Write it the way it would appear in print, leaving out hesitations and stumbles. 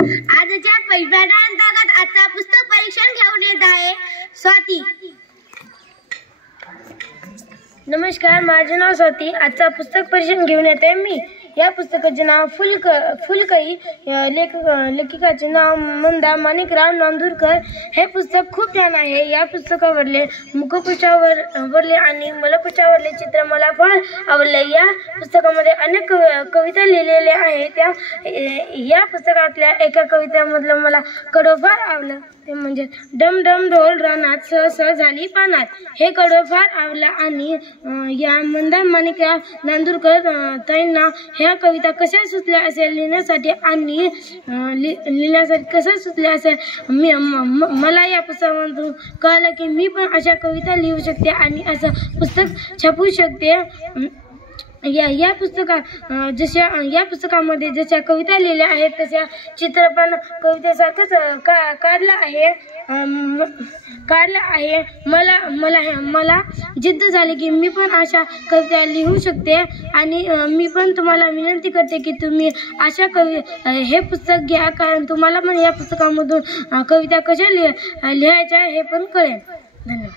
आजच्या परिपाठांतर्गत आजचा पुस्तक परीक्षण घेऊन येत आहे स्वाती। नमस्कार, माझे नाव स्वाती। आजचा पुस्तक परीक्षण घेऊन येते मी। या पुस्तकाचे नाव फुलकळी, लेखिकाचे नाव मंदा माणिकराव नांदुरकर। हे पुस्तक खूप छान आहे। या पुस्तकावरले मुखपृष्ठावरले आणि मलपृष्ठावरले चित्र मला फार आवडले। या पुस्तकामध्ये अनेक कविता लिहिलेल्या आहेत। या पुस्तकातल्या एका कवितेमधलं मला कडवं फार आवडलं, ते म्हणजे डम डम ढोल रानात सह सह झाली पानात। हे कडवं फार आवडलं आणि या मंदा माणिकराव नांदुरकर ताईंना ह्या कविता कशा सुचल्या असेल लिहिण्यासाठी आणि लिहिण्यासाठी कशा सुचल्या असेल मला या पुस्तकामधून कळलं की मी पण अशा कविता लिहू शकते आणि असं पुस्तक छापू शकते। या पुस्तकामध्ये जशा कविता लिहिल्या आहेत तशा चित्र पण कवितेसारखंच काढलं आहे। मला जिद्द झाली की मी पण अशा कविता लिहू शकते आणि मी पण तुम्हाला विनंती करते की तुम्ही अशा हे पुस्तक घ्या, कारण तुम्हाला पण या पुस्तकामधून कविता कशा लिहायच्या हे पण कळेल। धन्यवाद।